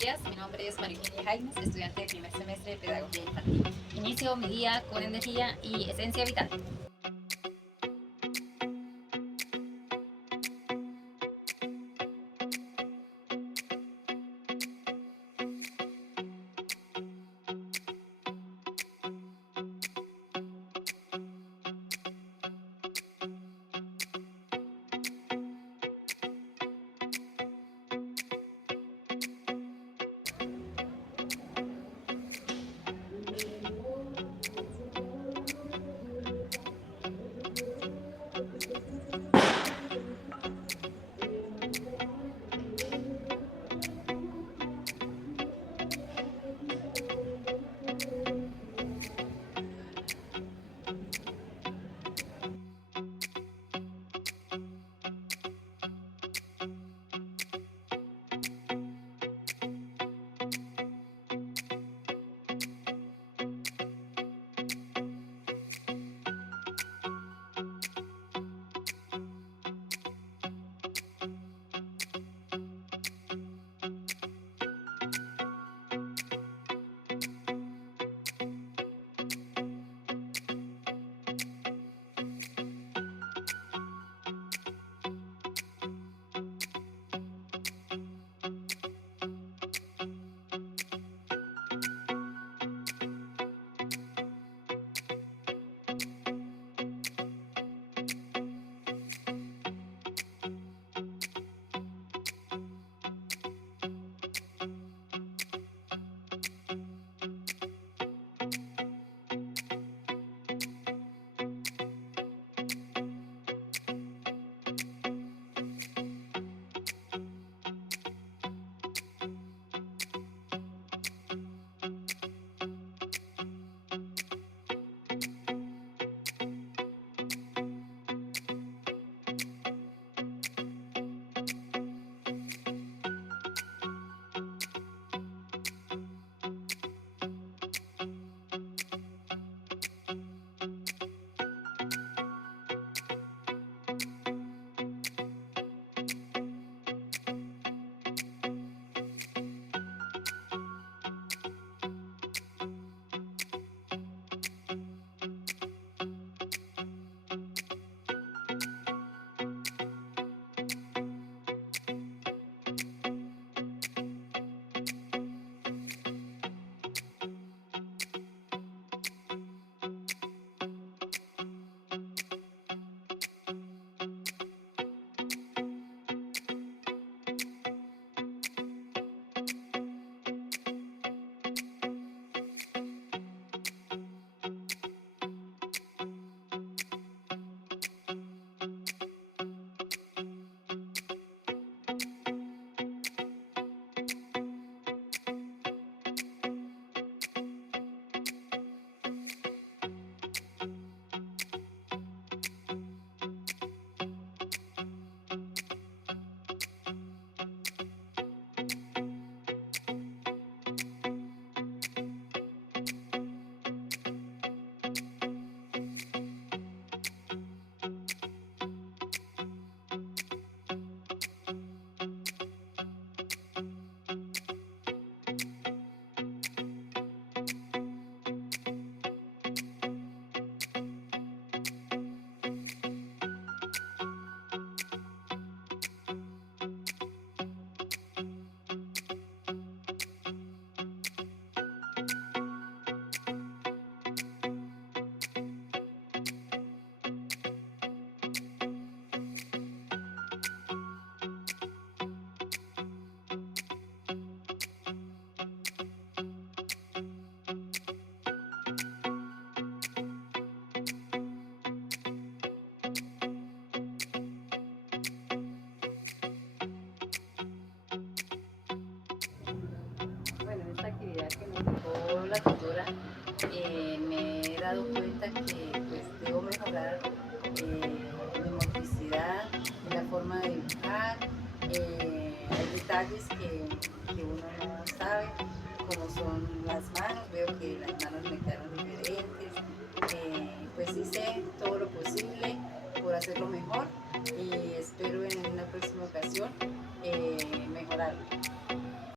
días, mi nombre es Marigenia Jaimes, estudiante de primer semestre de Pedagogía Infantil. Inicio mi día con energía y esencia vital. Bueno, en esta actividad que nos dejó la tutora, me he dado cuenta que pues, debo mejorar mi motricidad, la forma de dibujar. Hay detalles que uno no sabe, como son las manos. Veo que las manos me quedaron diferentes. Pues hice todo lo posible por hacerlo mejor y espero en una próxima ocasión mejorarlo.